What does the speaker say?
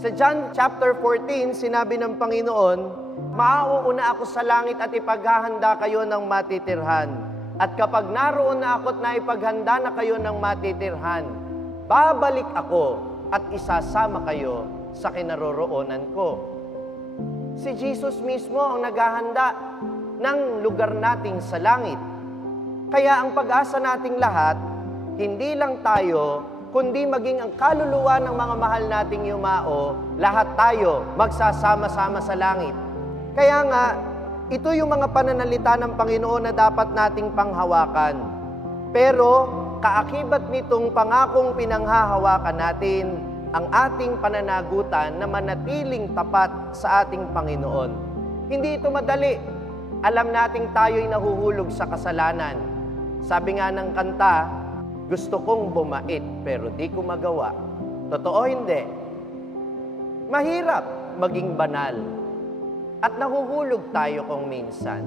Sa John chapter 14, sinabi ng Panginoon, "Mauuna ako sa langit at ipaghahanda kayo ng matitirhan. At kapag naroon na ako at naipaghanda na kayo ng matitirhan, babalik ako at isasama kayo sa kinaroroonan ko." Si Jesus mismo ang naghahanda ng lugar nating sa langit. Kaya ang pag-asa nating lahat, hindi lang tayo, kundi maging ang kaluluwa ng mga mahal nating yumao, lahat tayo magsasama-sama sa langit. Kaya nga, ito yung mga pananalita ng Panginoon na dapat nating panghawakan. Pero, kaakibat nitong pangakong pinanghahawakan natin, ang ating pananagutan na manatiling tapat sa ating Panginoon. Hindi ito madali. Alam nating tayo'y nahuhulog sa kasalanan. Sabi nga ng kanta, gusto kong bumait pero di ko magawa. Totoo hindi. Mahirap maging banal. At nahuhulog tayo kung minsan.